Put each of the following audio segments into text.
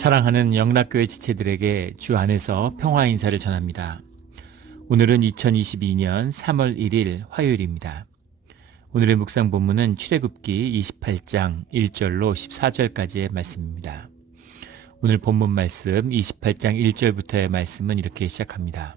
사랑하는 영락교회 지체들에게 주 안에서 평화 인사를 전합니다. 오늘은 2022년 3월 1일 화요일입니다. 오늘의 묵상 본문은 출애굽기 28장 1절로 14절까지의 말씀입니다. 오늘 본문 말씀 28장 1절부터의 말씀은 이렇게 시작합니다.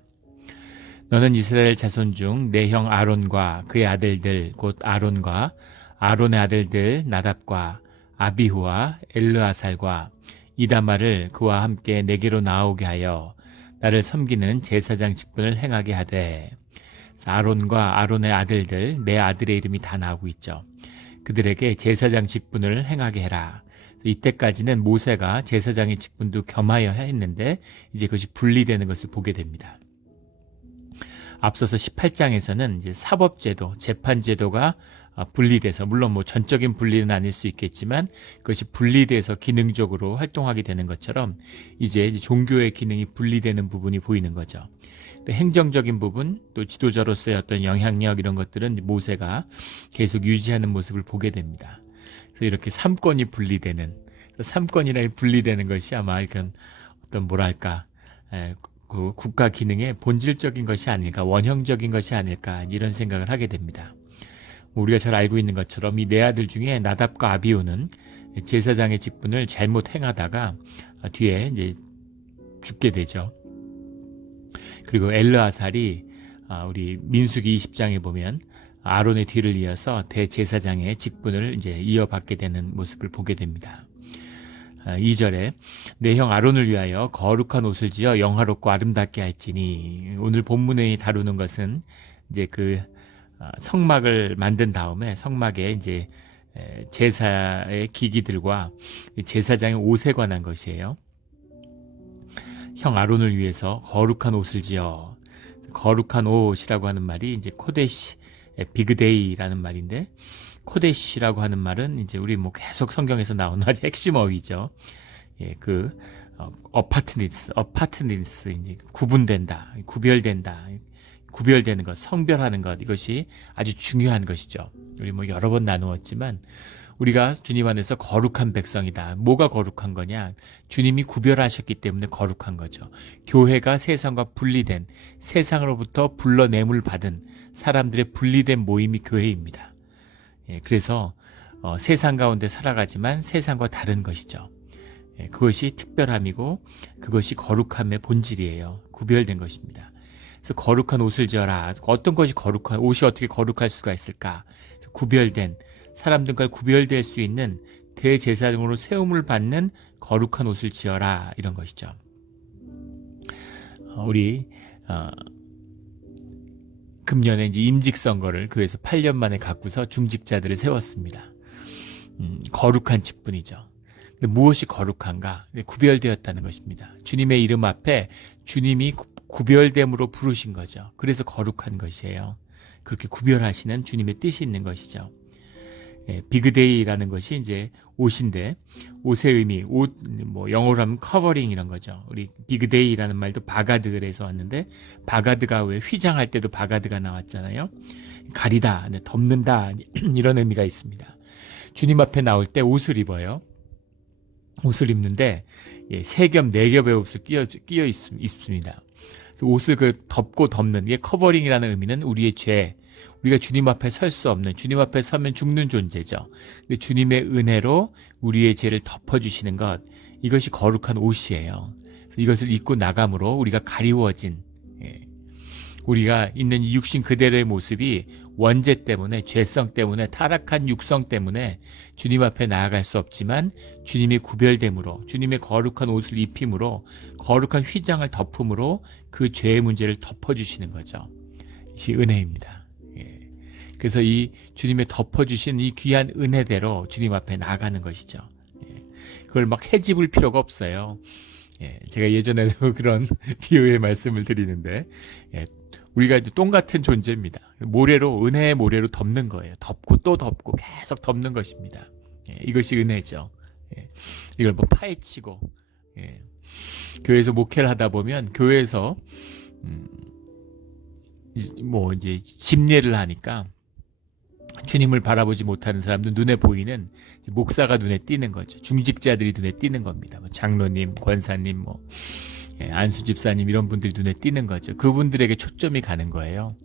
너는 이스라엘 자손 중 내 형 아론과 그의 아들들 곧 아론과 아론의 아들들 나답과 아비후와 엘르아살과 이다말을 그와 함께 내게로 나오게 하여 나를 섬기는 제사장 직분을 행하게 하되, 아론과 아론의 아들들, 내 아들의 이름이 다 나오고 있죠. 그들에게 제사장 직분을 행하게 해라. 이때까지는 모세가 제사장의 직분도 겸하여 했는데 이제 그것이 분리되는 것을 보게 됩니다. 앞서서 18장에서는 이제 사법제도, 재판제도가 분리돼서, 물론 뭐 전적인 분리는 아닐 수 있겠지만 그것이 분리돼서 기능적으로 활동하게 되는 것처럼 이제 종교의 기능이 분리되는 부분이 보이는 거죠. 또 행정적인 부분, 또 지도자로서의 어떤 영향력, 이런 것들은 모세가 계속 유지하는 모습을 보게 됩니다. 그래서 이렇게 삼권이 분리되는, 삼권이나 분리되는 것이 아마 이런 어떤 뭐랄까, 그 국가 기능의 본질적인 것이 아닐까, 원형적인 것이 아닐까, 이런 생각을 하게 됩니다. 우리가 잘 알고 있는 것처럼 이 네 아들 중에 나답과 아비후는 제사장의 직분을 잘못 행하다가 뒤에 이제 죽게 되죠. 그리고 엘르아살이 우리 민수기 20장에 보면 아론의 뒤를 이어서 대제사장의 직분을 이제 이어받게 되는 모습을 보게 됩니다. 2절에 내 형 아론을 위하여 거룩한 옷을 지어 영화롭고 아름답게 할지니, 오늘 본문에 다루는 것은 이제 그 성막을 만든 다음에 성막에 이제 제사의 기기들과 제사장의 옷에 관한 것이에요. 형 아론을 위해서 거룩한 옷을 지어, 거룩한 옷이라고 하는 말이 이제 코데시, 비그데이라는 말인데, 코데시라고 하는 말은 이제 우리 뭐 계속 성경에서 나오는 아주 핵심 어휘죠. 어파트니스, 이제 구분된다, 구별된다, 구별되는 것, 성별하는 것, 이것이 아주 중요한 것이죠. 우리 뭐 여러 번 나누었지만 우리가 주님 안에서 거룩한 백성이다. 뭐가 거룩한 거냐? 주님이 구별하셨기 때문에 거룩한 거죠. 교회가 세상과 분리된, 세상으로부터 불러냄을 받은 사람들의 분리된 모임이 교회입니다. 그래서 세상 가운데 살아가지만 세상과 다른 것이죠. 그것이 특별함이고 그것이 거룩함의 본질이에요. 구별된 것입니다. 그래서 거룩한 옷을 지어라. 어떤 것이 거룩한, 옷이 어떻게 거룩할 수가 있을까? 구별된, 사람들과 구별될 수 있는 대제사장으로 세움을 받는 거룩한 옷을 지어라, 이런 것이죠. 우리 금년에 이제 임직선거를 교회에서 8년 만에 갖고서 중직자들을 세웠습니다. 거룩한 직분이죠. 근데 무엇이 거룩한가? 구별되었다는 것입니다. 주님의 이름 앞에 주님이 구별됨으로 부르신 거죠. 그래서 거룩한 것이에요. 그렇게 구별하시는 주님의 뜻이 있는 것이죠. 비그데이라는 것이 이제 옷인데, 옷의 의미, 옷, 뭐 영어로 하면 커버링, 이런 거죠. 우리 비그데이라는 말도 바가드에서 왔는데, 바가드가 왜 휘장할 때도 바가드가 나왔잖아요. 가리다, 덮는다, 이런 의미가 있습니다. 주님 앞에 나올 때 옷을 입어요. 옷을 입는데 3겹, 4겹의 옷을 끼어 있습니다. 옷을 덮고 덮는, 이게 커버링이라는 의미는 우리의 죄, 우리가 주님 앞에 설 수 없는, 주님 앞에 서면 죽는 존재죠. 근데 주님의 은혜로 우리의 죄를 덮어주시는 것, 이것이 거룩한 옷이에요. 이것을 입고 나감으로 우리가 가리워진, 우리가 있는 이 육신 그대로의 모습이 원죄 때문에, 죄성 때문에, 타락한 육성 때문에 주님 앞에 나아갈 수 없지만 주님의 구별됨으로, 주님의 거룩한 옷을 입힘으로, 거룩한 휘장을 덮음으로 그 죄의 문제를 덮어주시는 거죠. 이것이 은혜입니다. 그래서 이 주님의 덮어주신 이 귀한 은혜대로 주님 앞에 나아가는 것이죠. 그걸 막 헤집을 필요가 없어요. 제가 예전에도 그런 비유의 말씀을 드리는데, 우리가 똥 같은 존재입니다. 모래로, 은혜의 모래로 덮는 거예요. 덮고 또 덮고 계속 덮는 것입니다. 이것이 은혜죠. 이걸 뭐 파헤치고, 교회에서 목회를 하다 보면 교회에서 뭐 이제 집례를 하니까 주님을 바라보지 못하는 사람도 눈에 보이는 목사가 눈에 띄는 거죠. 중직자들이 눈에 띄는 겁니다. 뭐 장로님, 권사님, 뭐 안수 집사님 이런 분들이 눈에 띄는 거죠. 그분들에게 초점이 가는 거예요.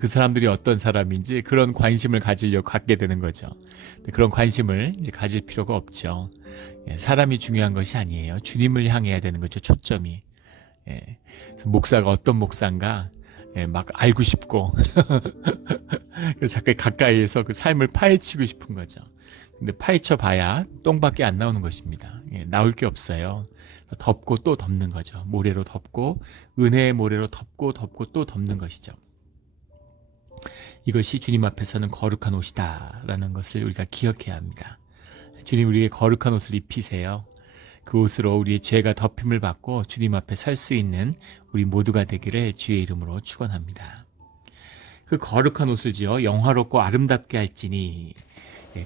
그 사람들이 어떤 사람인지 그런 관심을 가지려고 갖게 되는 거죠. 그런 관심을 이제 가질 필요가 없죠. 사람이 중요한 것이 아니에요. 주님을 향해야 되는 거죠. 초점이. 그래서 목사가 어떤 목사인가 막 알고 싶고 그래서 자꾸 가까이에서 그 삶을 파헤치고 싶은 거죠. 근데 파헤쳐 봐야 똥밖에 안 나오는 것입니다. 나올 게 없어요. 덮고 또 덮는 거죠. 모래로 덮고 은혜의 모래로 덮고 또 덮는 것이죠. 이것이 주님 앞에서는 거룩한 옷이다 라는 것을 우리가 기억해야 합니다. 주님 우리에게 거룩한 옷을 입히세요. 그 옷으로 우리의 죄가 덮임을 받고 주님 앞에 설 수 있는 우리 모두가 되기를 주의 이름으로 축원합니다. 그 거룩한 옷을 지어 영화롭고 아름답게 할지니,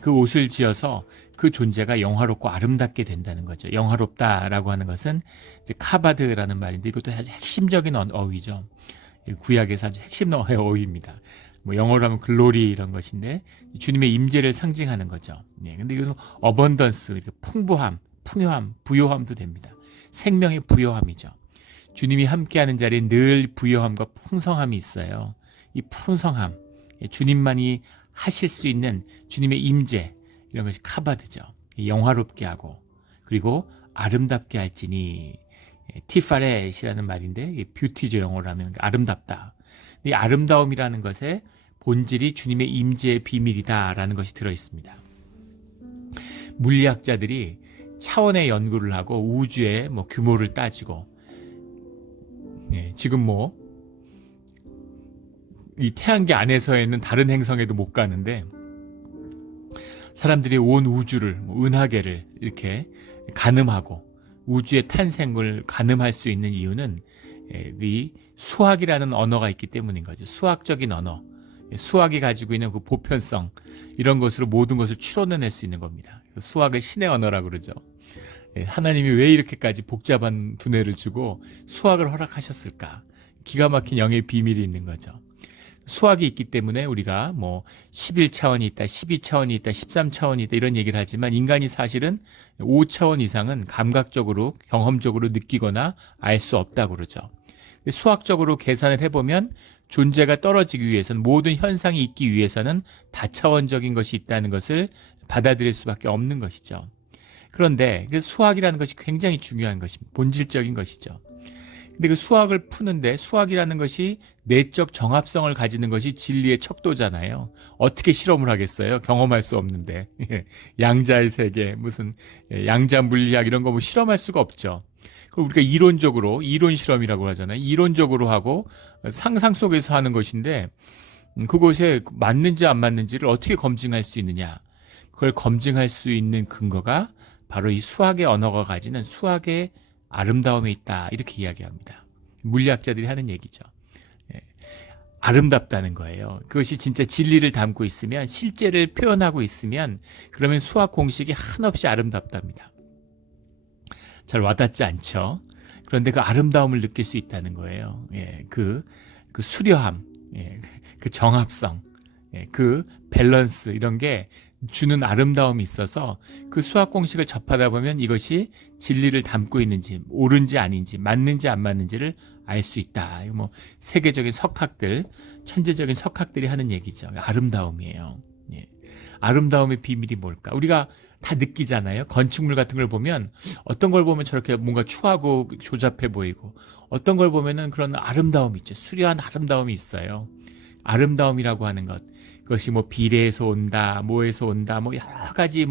그 옷을 지어서 그 존재가 영화롭고 아름답게 된다는 거죠. 영화롭다라고 하는 것은 이제 카바드라는 말인데 이것도 아주 핵심적인 어휘죠. 구약에서 아주 핵심 어휘입니다. 뭐 영어로 하면 글로리 이런 것인데 주님의 임재를 상징하는 거죠. 근데 이건 어번던스, 이렇게 풍부함, 풍요함, 부요함도 됩니다. 생명의 부요함이죠. 주님이 함께하는 자리에 늘 부요함과 풍성함이 있어요. 이 풍성함, 주님만이 하실 수 있는 주님의 임재, 이런 것이 카바드죠. 영화롭게 하고 그리고 아름답게 할지니, 티파렛이라는 말인데 뷰티죠. 영어로 하면 아름답다. 이 아름다움이라는 것의 본질이 주님의 임재의 비밀이다라는 것이 들어있습니다. 물리학자들이 차원의 연구를 하고 우주의 규모를 따지고, 지금 이 태양계 안에서 있는 다른 행성에도 못 가는데 사람들이 온 우주를, 은하계를 이렇게 가늠하고 우주의 탄생을 가늠할 수 있는 이유는 이 수학이라는 언어가 있기 때문인 거죠. 수학적인 언어, 수학이 가지고 있는 그 보편성, 이런 것으로 모든 것을 추론해낼 수 있는 겁니다. 수학을 신의 언어라고 그러죠. 하나님이 왜 이렇게까지 복잡한 두뇌를 주고 수학을 허락하셨을까? 기가 막힌 영의 비밀이 있는 거죠. 수학이 있기 때문에 우리가 11차원이 있다, 12차원이 있다, 13차원이 있다 이런 얘기를 하지만 인간이 사실은 5차원 이상은 감각적으로, 경험적으로 느끼거나 알 수 없다고 그러죠. 수학적으로 계산을 해보면 존재가 떨어지기 위해서는, 모든 현상이 있기 위해서는 다차원적인 것이 있다는 것을 받아들일 수밖에 없는 것이죠. 그런데 수학이라는 것이 굉장히 중요한 것입니다. 본질적인 것이죠. 근데 그 수학을 푸는데, 수학이라는 것이 내적 정합성을 가지는 것이 진리의 척도잖아요. 어떻게 실험을 하겠어요? 경험할 수 없는데. 양자의 세계, 무슨 양자 물리학 이런 거 실험할 수가 없죠. 그걸 우리가 이론적으로, 이론 실험이라고 하잖아요. 이론적으로 하고 상상 속에서 하는 것인데, 그것에 맞는지 안 맞는지를 어떻게 검증할 수 있느냐? 그걸 검증할 수 있는 근거가 바로 이 수학의 언어가 가지는 수학의 아름다움에 있다, 이렇게 이야기합니다. 물리학자들이 하는 얘기죠. 아름답다는 거예요. 그것이 진짜 진리를 담고 있으면, 실제를 표현하고 있으면, 그러면 수학 공식이 한없이 아름답답니다. 잘 와닿지 않죠? 그런데 그 아름다움을 느낄 수 있다는 거예요. 그 수려함, 그 정합성, 그 밸런스, 이런 게 주는 아름다움이 있어서 그 수학 공식을 접하다 보면 이것이 진리를 담고 있는지, 옳은지 아닌지, 맞는지 안 맞는지를 알 수 있다. 세계적인 석학들, 천재적인 석학들이 하는 얘기죠. 아름다움이에요. 아름다움의 비밀이 뭘까? 우리가 다 느끼잖아요. 건축물 같은 걸 보면 어떤 걸 보면 저렇게 뭔가 추하고 조잡해 보이고, 어떤 걸 보면은 그런 아름다움이 있죠. 수려한 아름다움이 있어요. 아름다움이라고 하는 것, 그것이 비례에서 온다, 뭐에서 온다, 여러 가지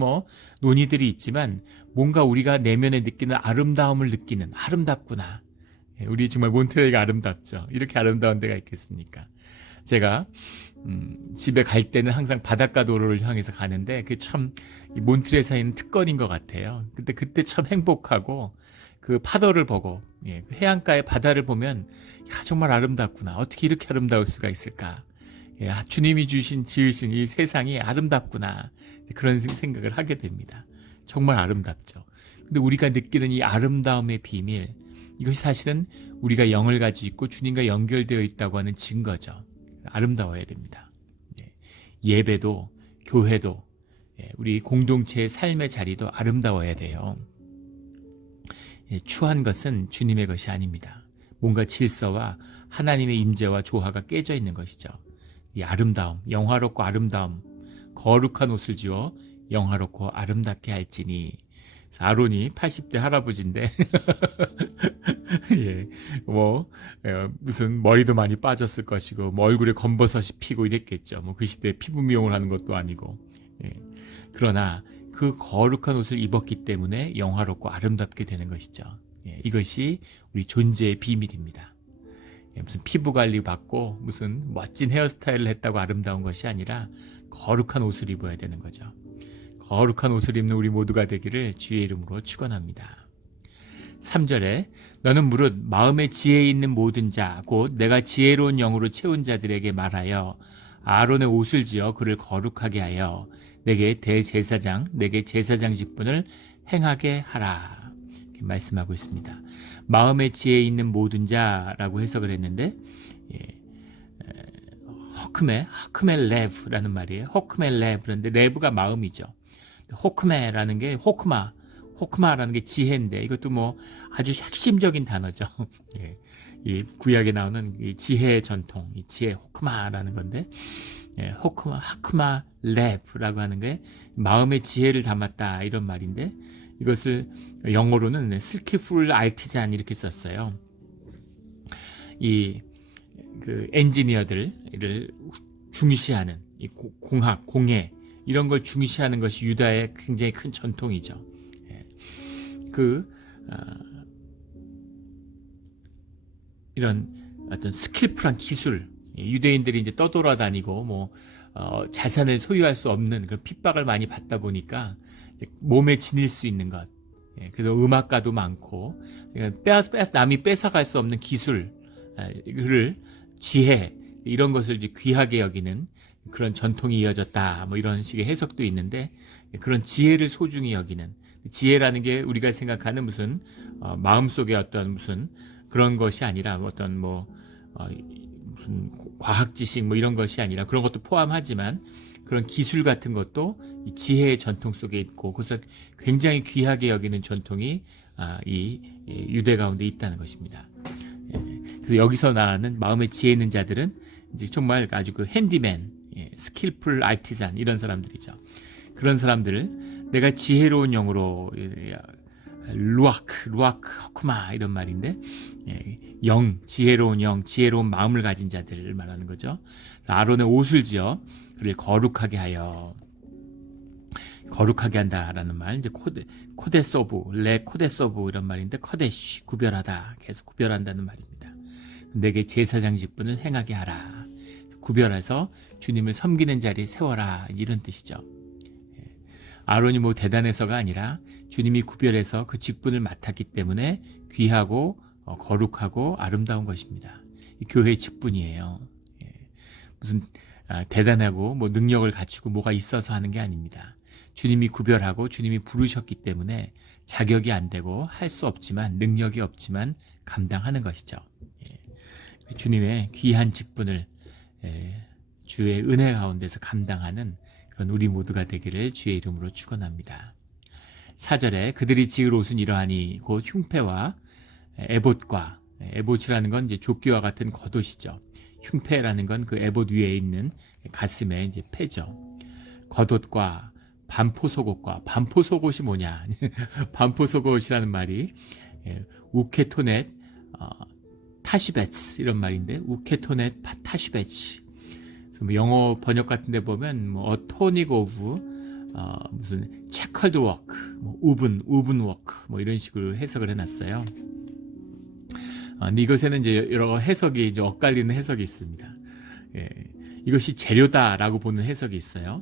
논의들이 있지만, 뭔가 우리가 내면에 느끼는 아름다움을 느끼는, 아름답구나. 우리 정말 몬트레이가 아름답죠. 이렇게 아름다운 데가 있겠습니까? 제가 집에 갈 때는 항상 바닷가 도로를 향해서 가는데, 그 참 몬트레이에 있는 특권인 것 같아요. 그때 참 행복하고, 그 파도를 보고, 그 해안가의 바다를 보면, 야, 정말 아름답구나. 어떻게 이렇게 아름다울 수가 있을까? 주님이 지으신 이 세상이 아름답구나. 그런 생각을 하게 됩니다. 정말 아름답죠. 근데 우리가 느끼는 이 아름다움의 비밀, 이것이 사실은 우리가 영을 가지고 있고 주님과 연결되어 있다고 하는 증거죠. 아름다워야 됩니다. 예배도 교회도 우리 공동체의 삶의 자리도 아름다워야 돼요. 추한 것은 주님의 것이 아닙니다. 뭔가 질서와 하나님의 임재와 조화가 깨져 있는 것이죠. 이 아름다움, 영화롭고 아름다움, 거룩한 옷을 지어 영화롭고 아름답게 할지니. 아론이 80대 할아버지인데 무슨 머리도 많이 빠졌을 것이고 얼굴에 검버섯이 피고 이랬겠죠. 그 시대에 피부 미용을 하는 것도 아니고. 그러나 그 거룩한 옷을 입었기 때문에 영화롭고 아름답게 되는 것이죠. 이것이 우리 존재의 비밀입니다. 무슨 피부 관리 받고 무슨 멋진 헤어스타일을 했다고 아름다운 것이 아니라 거룩한 옷을 입어야 되는 거죠. 거룩한 옷을 입는 우리 모두가 되기를 주의 이름으로 축원합니다. 3절에 너는 무릇 마음의 지혜에 있는 모든 자 곧 내가 지혜로운 영으로 채운 자들에게 말하여 아론의 옷을 지어 그를 거룩하게 하여 내게 대제사장 내게 제사장 직분을 행하게 하라. 이렇게 말씀하고 있습니다. 마음의 지혜에 있는 모든 자라고 해석을 했는데 허크메 레브라는 말이에요. 허크메 레브. 그런데 레브가 마음이죠. 호크메라는 게 호크마라는 게 지혜인데 이것도 아주 핵심적인 단어죠. 이 구약에 나오는 이 지혜의 전통, 이 지혜 호크마라는 건데 하크마 랩라고 하는 게 마음의 지혜를 담았다 이런 말인데 이것을 영어로는 skillful artisan 이렇게 썼어요. 그 엔지니어들을 중시하는 이 공학, 공예 이런 걸 중시하는 것이 유다의 굉장히 큰 전통이죠. 이런 어떤 스킬풀한 기술, 유대인들이 이제 떠돌아다니고 자산을 소유할 수 없는 그런 핍박을 많이 받다 보니까 몸에 지닐 수 있는 것, 그래서 음악가도 많고 남이 뺏어갈 수 없는 기술을 지혜 이런 것을 이제 귀하게 여기는 그런 전통이 이어졌다 이런 식의 해석도 있는데 그런 지혜를 소중히 여기는 지혜라는 게 우리가 생각하는 무슨 마음속에 어떤 무슨 그런 것이 아니라 어떤 무슨 과학 지식 이런 것이 아니라 그런 것도 포함하지만 그런 기술 같은 것도 이 지혜의 전통 속에 있고 그래서 굉장히 귀하게 여기는 전통이 이 유대 가운데 있다는 것입니다. 그래서 여기서 나는 마음에 지혜 있는 자들은 이제 정말 아주 그 핸디맨, 스킬풀 아티잔 이런 사람들이죠. 그런 사람들을 내가 지혜로운 영으로 루아크, 허크마 이런 말인데 지혜로운 영, 지혜로운 마음을 가진 자들을 말하는 거죠. 아론의 옷을 지어 그를 거룩하게 하여 거룩하게 한다라는 말 이제 코데소브, 코데소브 이런 말인데 코데시 구별하다 계속 구별한다는 말입니다. 내게 제사장 직분을 행하게 하라. 구별해서 주님을 섬기는 자리에 세워라 이런 뜻이죠. 아론이 대단해서가 아니라 주님이 구별해서 그 직분을 맡았기 때문에 귀하고 거룩하고 아름다운 것입니다. 이 교회의 직분이에요. 무슨 대단하고 능력을 갖추고 뭐가 있어서 하는 게 아닙니다. 주님이 구별하고 주님이 부르셨기 때문에 자격이 안 되고 할 수 없지만 능력이 없지만 감당하는 것이죠. 주님의 귀한 직분을 주의 은혜 가운데서 감당하는 그런 우리 모두가 되기를 주의 이름으로 축원합니다. 4절에 그들이 지을 옷은 이러하니 곧 흉패와 에봇과 에봇이라는 건 이제 조끼와 같은 겉옷이죠. 흉패라는 건 그 에봇 위에 있는 가슴에 이제 패죠. 겉옷과 반포속옷과 반포속옷이 뭐냐? 반포속옷이라는 말이 우케토넷 타시베츠 이런 말인데 우케토넷 타시베츠. 영어 번역 같은 데 보면 a tonic of 무슨 checkered work, woven work 이런 식으로 해석을 해놨어요. 근데 이것에는 이제 여러 해석이 이제 엇갈리는 해석이 있습니다. 이것이 재료다라고 보는 해석이 있어요.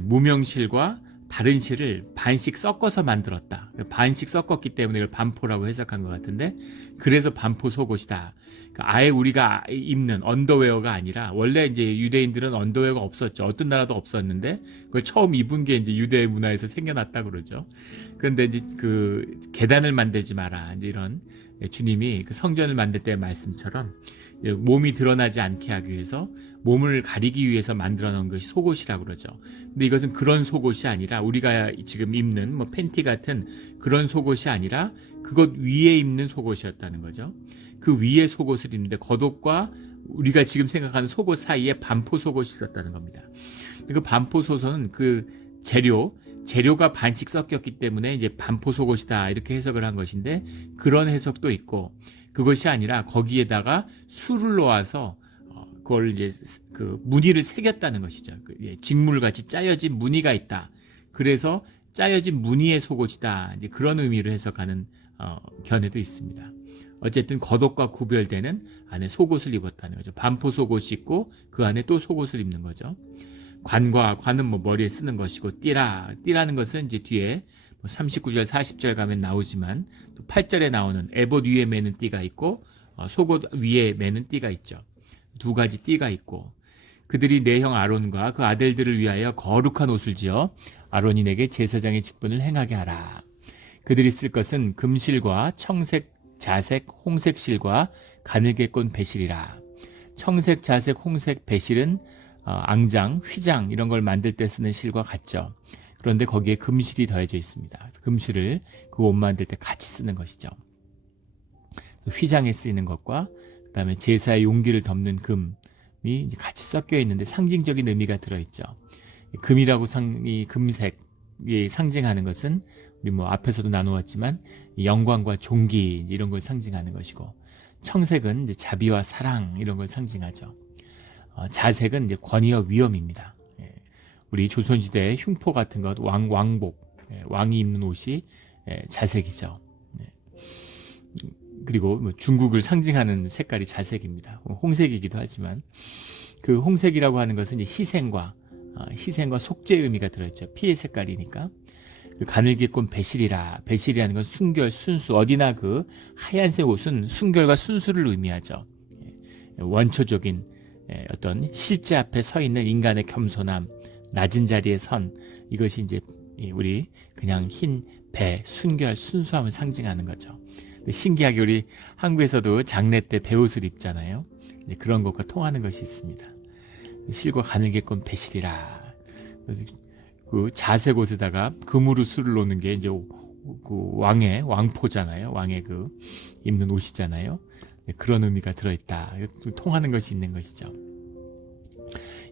무명실과 다른 실을 반씩 섞어서 만들었다. 반씩 섞었기 때문에 이걸 반포라고 해석한 것 같은데 그래서 반포 속옷이다. 그러니까 아예 우리가 입는 언더웨어가 아니라 원래 이제 유대인들은 언더웨어가 없었죠. 어떤 나라도 없었는데 그걸 처음 입은 게 이제 유대 문화에서 생겨났다 그러죠. 그런데 이제 그 계단을 만들지 마라. 이제 이런 주님이 그 성전을 만들 때의 말씀처럼 몸이 드러나지 않게 하기 위해서 몸을 가리기 위해서 만들어 놓은 것이 속옷이라고 그러죠. 근데 이것은 그런 속옷이 아니라 우리가 지금 입는 뭐 팬티 같은 그런 속옷이 아니라 그것 위에 입는 속옷이었다는 거죠. 그 위에 속옷을 입는데 겉옷과 우리가 지금 생각하는 속옷 사이에 반포 속옷이 있었다는 겁니다. 그 반포 속옷은 그 재료가 반씩 섞였기 때문에 이제 반포 속옷이다 이렇게 해석을 한 것인데, 그런 해석도 있고, 그것이 아니라 거기에다가 술을 놓아서 그걸 이제 그 무늬를 새겼다는 것이죠. 직물같이 짜여진 무늬가 있다. 그래서 짜여진 무늬의 속옷이다. 이제 그런 의미로 해석하는 견해도 있습니다. 어쨌든 겉옷과 구별되는 안에 속옷을 입었다는 거죠. 반포 속옷이 있고 그 안에 또 속옷을 입는 거죠. 관은 뭐 머리에 쓰는 것이고, 띠라는 것은 이제 뒤에 39절 40절 가면 나오지만 또 8절에 나오는 에봇 위에 매는 띠가 있고 속옷 위에 매는 띠가 있죠. 두 가지 띠가 있고, 그들이 내 형 아론과 그 아들들을 위하여 거룩한 옷을 지어 아론이 내게 제사장의 직분을 행하게 하라. 그들이 쓸 것은 금실과 청색, 자색, 홍색 실과 가늘게 꼰 배실이라. 청색, 자색, 홍색 배실은 앙장, 휘장 이런 걸 만들 때 쓰는 실과 같죠. 그런데 거기에 금실이 더해져 있습니다. 금실을 그 옷 만들 때 같이 쓰는 것이죠. 휘장에 쓰이는 것과 그다음에 제사의 용기를 덮는 금이 같이 섞여 있는데 상징적인 의미가 들어있죠. 금이라고 이 금색이 상징하는 것은 우리 뭐 앞에서도 나누었지만 영광과 존귀 이런 걸 상징하는 것이고, 청색은 이제 자비와 사랑 이런 걸 상징하죠. 자색은 이제 권위와 위엄입니다. 우리 조선시대의 흉포 같은 것, 왕복, 왕이 입는 옷이 자색이죠. 그리고 뭐 중국을 상징하는 색깔이 자색입니다. 홍색이기도 하지만 그 홍색이라고 하는 것은 이제 희생과 속죄의 의미가 들어있죠. 피의 색깔이니까. 가늘게 꼰 배실이라. 배실이라는 건 순결, 순수. 어디나 그 하얀색 옷은 순결과 순수를 의미하죠. 원초적인 어떤 실제 앞에 서 있는 인간의 겸손함, 낮은 자리에 선, 이것이 이제 우리 그냥 흰 배, 순결, 순수함을 상징하는 거죠. 신기하게 우리 한국에서도 장례 때 배옷을 입잖아요. 그런 것과 통하는 것이 있습니다. 실과 가늘게 꼰 배실이라. 그 자색 옷에다가 금으로 술을 놓는 게 이제 그 왕포잖아요. 왕의 그 입는 옷이잖아요. 그런 의미가 들어있다. 통하는 것이 있는 것이죠.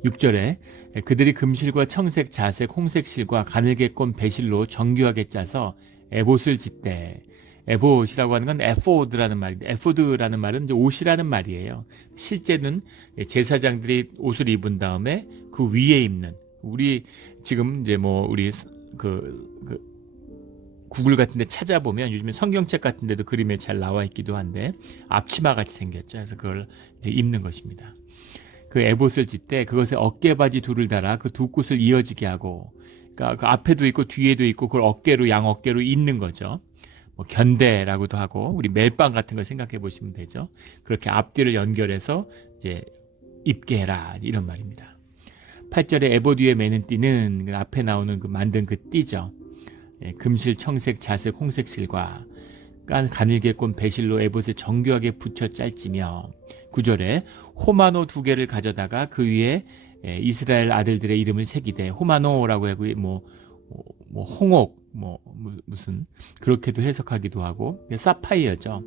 6절에 그들이 금실과 청색, 자색, 홍색 실과 가늘게 꼰 배실로 정교하게 짜서 에봇을 짓되. 에봇이라고 하는 건 에포드라는 말인데, 에포드라는 말은 이제 옷이라는 말이에요. 실제는 제사장들이 옷을 입은 다음에 그 위에 입는, 우리 지금 이제 뭐 우리 그 구글 같은 데 찾아보면 요즘에 성경책 같은 데도 그림에 잘 나와 있기도 한데 앞치마 같이 생겼죠. 그래서 그걸 이제 입는 것입니다. 그 에봇을 짓되 그것에 어깨바지 둘을 달아 그 두 굿을 이어지게 하고, 그러니까 그 앞에도 있고 뒤에도 있고 그걸 어깨로, 양어깨로 잇는 거죠. 뭐 견대라고도 하고, 우리 멜빵 같은 걸 생각해 보시면 되죠. 그렇게 앞뒤를 연결해서 이제 입게 해라, 이런 말입니다. 8절에 에봇 위에 매는 띠는 그 앞에 나오는 그 만든 그 띠죠. 금실, 청색, 자색, 홍색 실과 가늘게 꼰 배실로 에봇에 정교하게 붙여 짤지며. 9절에 호마노 2개를 가져다가 그 위에 이스라엘 아들들의 이름을 새기되. 호마노라고 하고 뭐 홍옥 무슨 그렇게도 해석하기도 하고, 사파이어죠.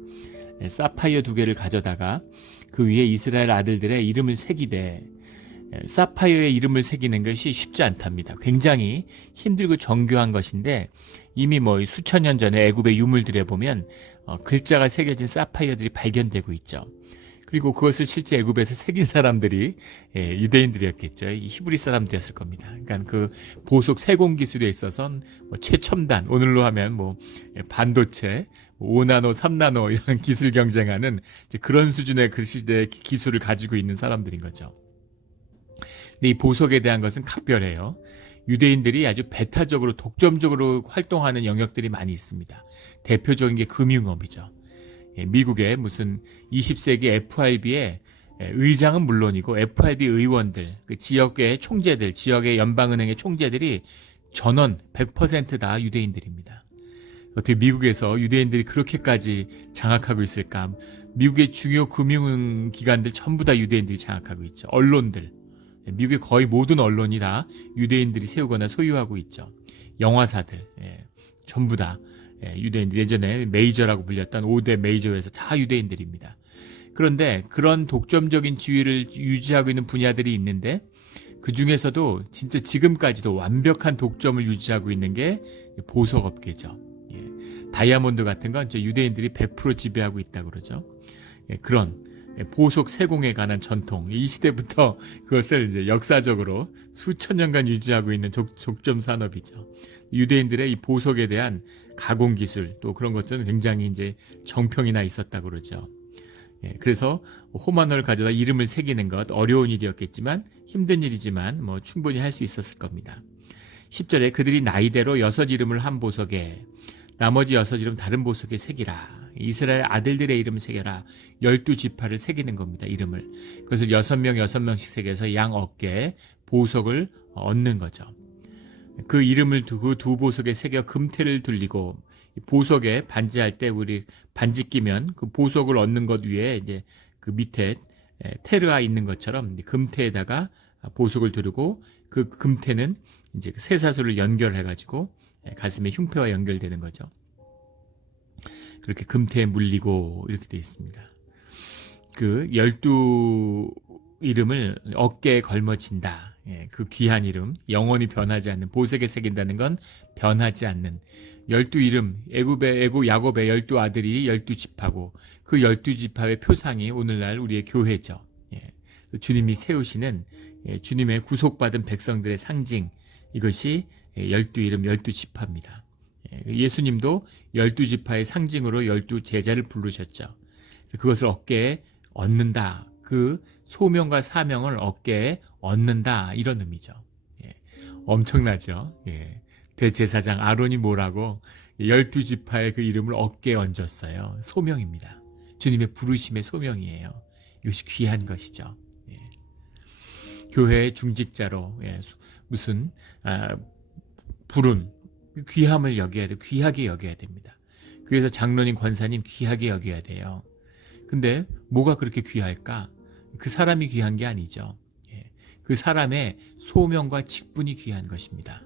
사파이어 2개를 가져다가 그 위에 이스라엘 아들들의 이름을 새기되. 사파이어의 이름을 새기는 것이 쉽지 않답니다. 굉장히 힘들고 정교한 것인데, 이미 뭐 수천 년 전에 애굽의 유물들에 보면 글자가 새겨진 사파이어들이 발견되고 있죠. 그리고 그것을 실제 애굽에서 새긴 사람들이 유대인들이었겠죠. 이 히브리 사람들이었을 겁니다. 그러니까 그 보석 세공 기술에 있어서는 뭐 최첨단, 오늘로 하면 뭐 반도체, 5나노, 3나노 이런 기술 경쟁하는 그런 수준의 그 시대의 기술을 가지고 있는 사람들인 거죠. 근데 이 보석에 대한 것은 각별해요. 유대인들이 아주 배타적으로 독점적으로 활동하는 영역들이 많이 있습니다. 대표적인 게 금융업이죠. 미국의 무슨 20세기 FRB의 의장은 물론이고 FRB 의원들, 그 지역의 총재들, 지역의 연방은행의 총재들이 전원 100% 다 유대인들입니다. 어떻게 미국에서 유대인들이 그렇게까지 장악하고 있을까? 미국의 중요 금융기관들 전부 다 유대인들이 장악하고 있죠. 언론들. 미국의 거의 모든 언론이 다 유대인들이 세우거나 소유하고 있죠. 영화사들. 전부 다 유대인들. 예전에 메이저라고 불렸던 5대 메이저 회사 다 유대인들입니다. 그런데 그런 독점적인 지위를 유지하고 있는 분야들이 있는데 그 중에서도 진짜 지금까지도 완벽한 독점을 유지하고 있는 게 보석업계죠. 다이아몬드 같은 건 유대인들이 100% 지배하고 있다고 그러죠. 그런 보석 세공에 관한 전통, 이 시대부터 그것을 이제 역사적으로 수천 년간 유지하고 있는 독점 산업이죠. 유대인들의 이 보석에 대한 가공 기술 또 그런 것들은 굉장히 이제 정평이나 있었다고 그러죠. 그래서 호마노를 가져다 이름을 새기는 것 어려운 일이었겠지만 힘든 일이지만 충분히 할 수 있었을 겁니다. 10절에 그들이 나이대로 6 이름을 한 보석에 나머지 6 이름 다른 보석에 새기라. 이스라엘 아들들의 이름을 새겨라. 12지파를 새기는 겁니다. 이름을. 그래서 6명 6명씩 새겨서 양 어깨에 보석을 얻는 거죠. 그 이름을 두고 두 보석에 새겨 금태를 둘리고 보석에 반지할 때 우리 반지 끼면 그 보석을 얻는 것 위에 이제 그 밑에 테르아 있는 것처럼 금태에다가 보석을 두르고 그 금태는 이제 그 쇠사슬을 연결해 가지고 가슴에 흉패와 연결되는 거죠. 그렇게 금태에 물리고 이렇게 되어 있습니다. 그 12 이름을 어깨에 걸머진다. 그 귀한 이름, 영원히 변하지 않는, 보석에 새긴다는 건 변하지 않는 12 이름, 야곱의 12 아들이 12지파고 그 12지파의 표상이 오늘날 우리의 교회죠. 주님이 세우시는 주님의 구속받은 백성들의 상징, 이것이 12 이름 12지파입니다. 예수님도 12지파의 상징으로 12 제자를 부르셨죠. 그것을 어깨에 얻는다. 그 소명과 사명을 어깨에 얻는다. 이런 의미죠. 엄청나죠. 대제사장 아론이 뭐라고 12지파의 그 이름을 어깨에 얹었어요. 소명입니다. 주님의 부르심의 소명이에요. 이것이 귀한 것이죠. 교회의 중직자로 무슨 부름, 귀함을 여겨야 돼. 귀하게 여겨야 됩니다. 그래서 장로님, 권사님 귀하게 여겨야 돼요. 근데 뭐가 그렇게 귀할까? 그 사람이 귀한 게 아니죠. 그 사람의 소명과 직분이 귀한 것입니다.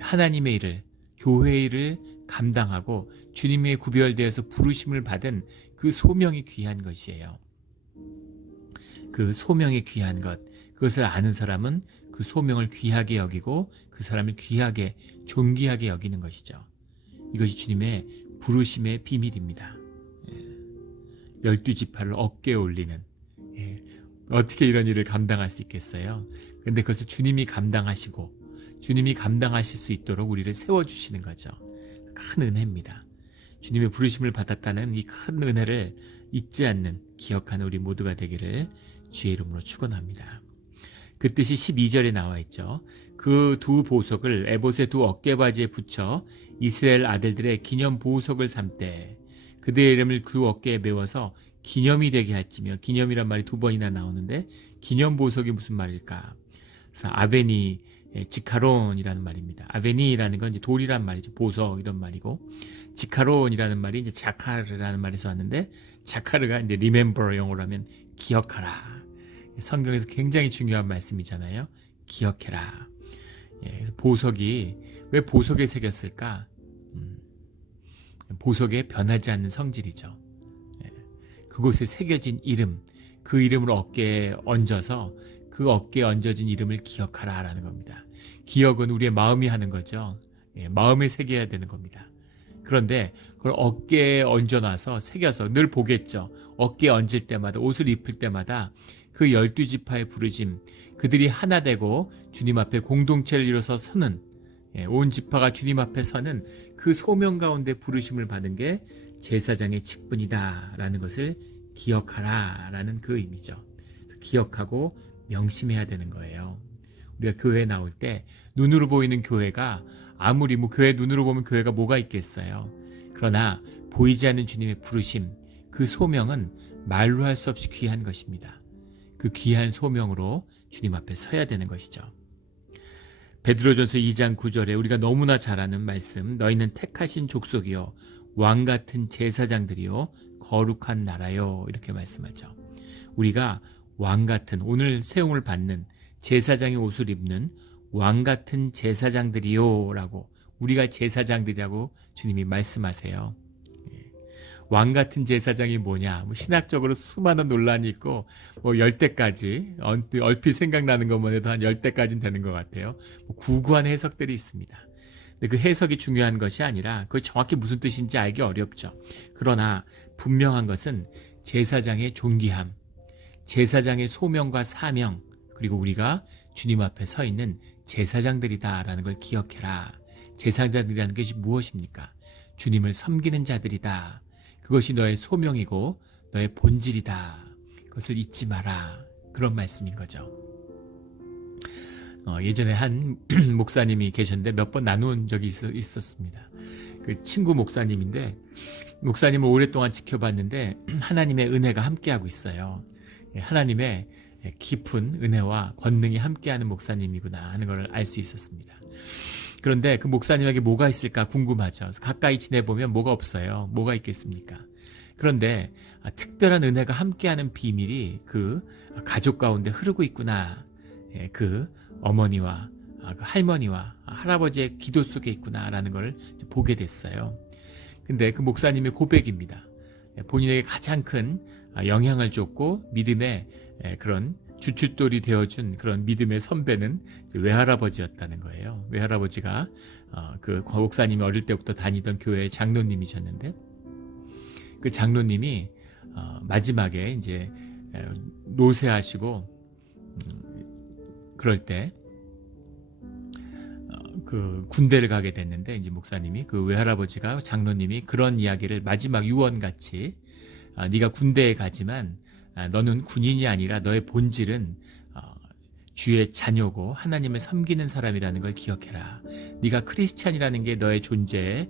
하나님의 일을, 교회의 일을 감당하고 주님의 구별되어서 부르심을 받은 그 소명이 귀한 것이에요. 그 소명이 귀한 것, 그것을 아는 사람은 그 소명을 귀하게 여기고 그 사람을 귀하게, 존귀하게 여기는 것이죠. 이것이 주님의 부르심의 비밀입니다. 12지파를 어깨에 올리는, 어떻게 이런 일을 감당할 수 있겠어요? 근데 그것을 주님이 감당하시고 주님이 감당하실 수 있도록 우리를 세워주시는 거죠. 큰 은혜입니다. 주님의 부르심을 받았다는 이 큰 은혜를 잊지 않는, 기억하는 우리 모두가 되기를 주의 이름으로 축원합니다. 그 뜻이 12절에 나와 있죠. 그 두 보석을 에봇의 두 어깨바지에 붙여 이스라엘 아들들의 기념 보석을 삼되 그들의 이름을 그 어깨에 메워서 기념이 되게 할지며, 기념이란 말이 2번이나 나오는데 기념 보석이 무슨 말일까? 그래서 아베니, 지카론이라는 말입니다. 아베니라는 건 이제 돌이란 말이죠. 보석 이런 말이고, 지카론이라는 말이 이제 자카르라는 말에서 왔는데, 자카르가 이제 remember 영어로 하면 기억하라. 성경에서 굉장히 중요한 말씀이잖아요. 기억해라. 그래서 보석이 왜 보석에 새겼을까? 보석에 변하지 않는 성질이죠. 그곳에 새겨진 이름, 그 이름을 어깨에 얹어서 그 어깨에 얹어진 이름을 기억하라 라는 겁니다. 기억은 우리의 마음이 하는 거죠. 마음에 새겨야 되는 겁니다. 그런데 그걸 어깨에 얹어놔서 새겨서 늘 보겠죠. 어깨에 얹을 때마다, 옷을 입을 때마다 그 12지파의 부르심, 그들이 하나 되고 주님 앞에 공동체를 이뤄서 서는, 온 지파가 주님 앞에 서는 그 소명 가운데 부르심을 받은 게 제사장의 직분이다 라는 것을 기억하라 라는 그 의미죠. 기억하고 명심해야 되는 거예요. 우리가 교회에 나올 때 눈으로 보이는 교회가 아무리 교회 눈으로 보면 교회가 뭐가 있겠어요. 그러나 보이지 않는 주님의 부르심, 그 소명은 말로 할 수 없이 귀한 것입니다. 그 귀한 소명으로 주님 앞에 서야 되는 것이죠. 베드로전서 2장 9절에 우리가 너무나 잘 아는 말씀, 너희는 택하신 족속이요 왕같은 제사장들이요 거룩한 나라요, 이렇게 말씀하죠. 우리가 왕같은, 오늘 세움을 받는 제사장의 옷을 입는 왕같은 제사장들이요 라고, 우리가 제사장들이라고 주님이 말씀하세요. 왕같은 제사장이 뭐냐, 신학적으로 수많은 논란이 있고 10대까지 얼핏 생각나는 것만 해도 한 10대까지는 되는 것 같아요. 구구한 해석들이 있습니다. 근데 그 해석이 중요한 것이 아니라 그게 정확히 무슨 뜻인지 알기 어렵죠. 그러나 분명한 것은 제사장의 존귀함, 제사장의 소명과 사명, 그리고 우리가 주님 앞에 서 있는 제사장들이다라는 걸 기억해라. 제사장들이라는 것이 무엇입니까? 주님을 섬기는 자들이다. 그것이 너의 소명이고 너의 본질이다. 그것을 잊지 마라. 그런 말씀인 거죠. 예전에 한 목사님이 계셨는데 몇 번 나눈 적이 있었습니다. 그 친구 목사님인데, 목사님을 오랫동안 지켜봤는데 하나님의 은혜가 함께하고 있어요. 하나님의 깊은 은혜와 권능이 함께하는 목사님이구나 하는 걸 알 수 있었습니다. 그런데 그 목사님에게 뭐가 있을까 궁금하죠. 그래서 가까이 지내보면 뭐가 없어요. 뭐가 있겠습니까? 그런데 특별한 은혜가 함께하는 비밀이 그 가족 가운데 흐르고 있구나. 그 어머니와 그 할머니와 할아버지의 기도 속에 있구나라는 걸 보게 됐어요. 근데 그 목사님의 고백입니다. 본인에게 가장 큰 영향을 줬고 믿음의 그런 주춧돌이 되어준 그런 믿음의 선배는 외할아버지였다는 거예요. 외할아버지가 그 목사님이 어릴 때부터 다니던 교회의 장로님이셨는데, 그 장로님이 마지막에 이제 노쇠하시고 그럴 때 그 군대를 가게 됐는데, 이제 목사님이, 그 외할아버지가, 장로님이 그런 이야기를 마지막 유언같이, 네가 군대에 가지만 너는 군인이 아니라 너의 본질은 주의 자녀고 하나님을 섬기는 사람이라는 걸 기억해라. 네가 크리스찬이라는 게 너의 존재의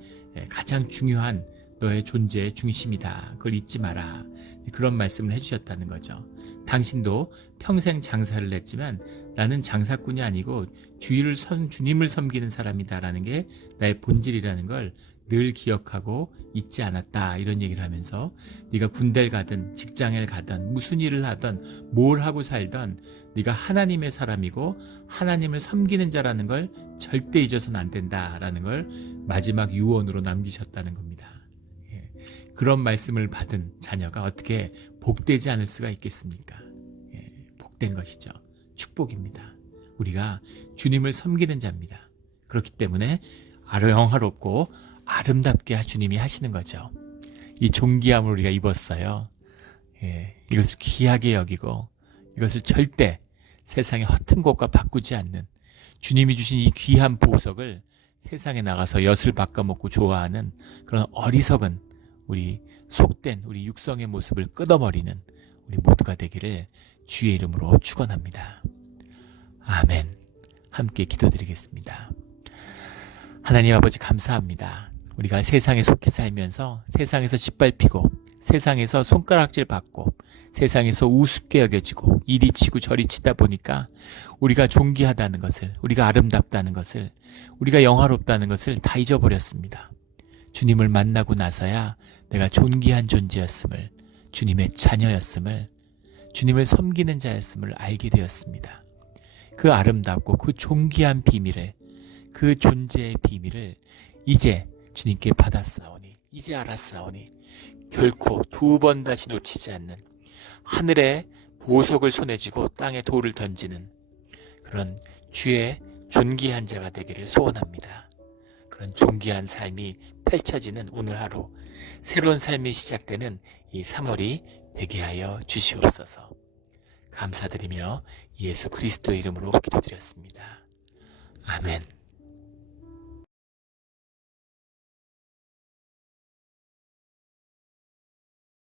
가장 중요한, 너의 존재의 중심이다. 그걸 잊지 마라. 그런 말씀을 해주셨다는 거죠. 당신도 평생 장사를 했지만 나는 장사꾼이 아니고 주님을 섬기는 사람이다라는 게 나의 본질이라는 걸 늘 기억하고 잊지 않았다. 이런 얘기를 하면서 네가 군대를 가든 직장을 가든 무슨 일을 하든 뭘 하고 살든 네가 하나님의 사람이고 하나님을 섬기는 자라는 걸 절대 잊어서는 안 된다라는 걸 마지막 유언으로 남기셨다는 겁니다. 그런 말씀을 받은 자녀가 어떻게 복되지 않을 수가 있겠습니까? 복된 것이죠. 축복입니다. 우리가 주님을 섬기는 자입니다. 그렇기 때문에 영화롭고 아름답게 주님이 하시는 거죠. 이 존귀함을 우리가 입었어요. 이것을 귀하게 여기고 이것을 절대 세상의 허튼 것과 바꾸지 않는, 주님이 주신 이 귀한 보석을 세상에 나가서 엿을 바꿔먹고 좋아하는 그런 어리석은, 우리 속된 우리 육성의 모습을 끊어버리는 우리 모두가 되기를 주의 이름으로 축원합니다. 아멘. 함께 기도드리겠습니다. 하나님 아버지, 감사합니다. 우리가 세상에 속해 살면서 세상에서 짓밟히고 세상에서 손가락질 받고 세상에서 우습게 여겨지고 이리 치고 저리 치다 보니까 우리가 존귀하다는 것을, 우리가 아름답다는 것을, 우리가 영화롭다는 것을 다 잊어버렸습니다. 주님을 만나고 나서야 내가 존귀한 존재였음을, 주님의 자녀였음을, 주님을 섬기는 자였음을 알게 되었습니다. 그 아름답고 그 존귀한 비밀을, 그 존재의 비밀을 이제 주님께 받았사오니, 이제 알았사오니 결코 두 번 다시 놓치지 않는, 하늘의 보석을 손에 쥐고 땅에 돌을 던지는 그런 주의 존귀한 자가 되기를 소원합니다. 그런 존귀한 삶이 펼쳐지는 오늘 하루, 새로운 삶이 시작되는 이 3월이 되게 하여 주시옵소서. 감사드리며 예수 그리스도의 이름으로 기도드렸습니다. 아멘.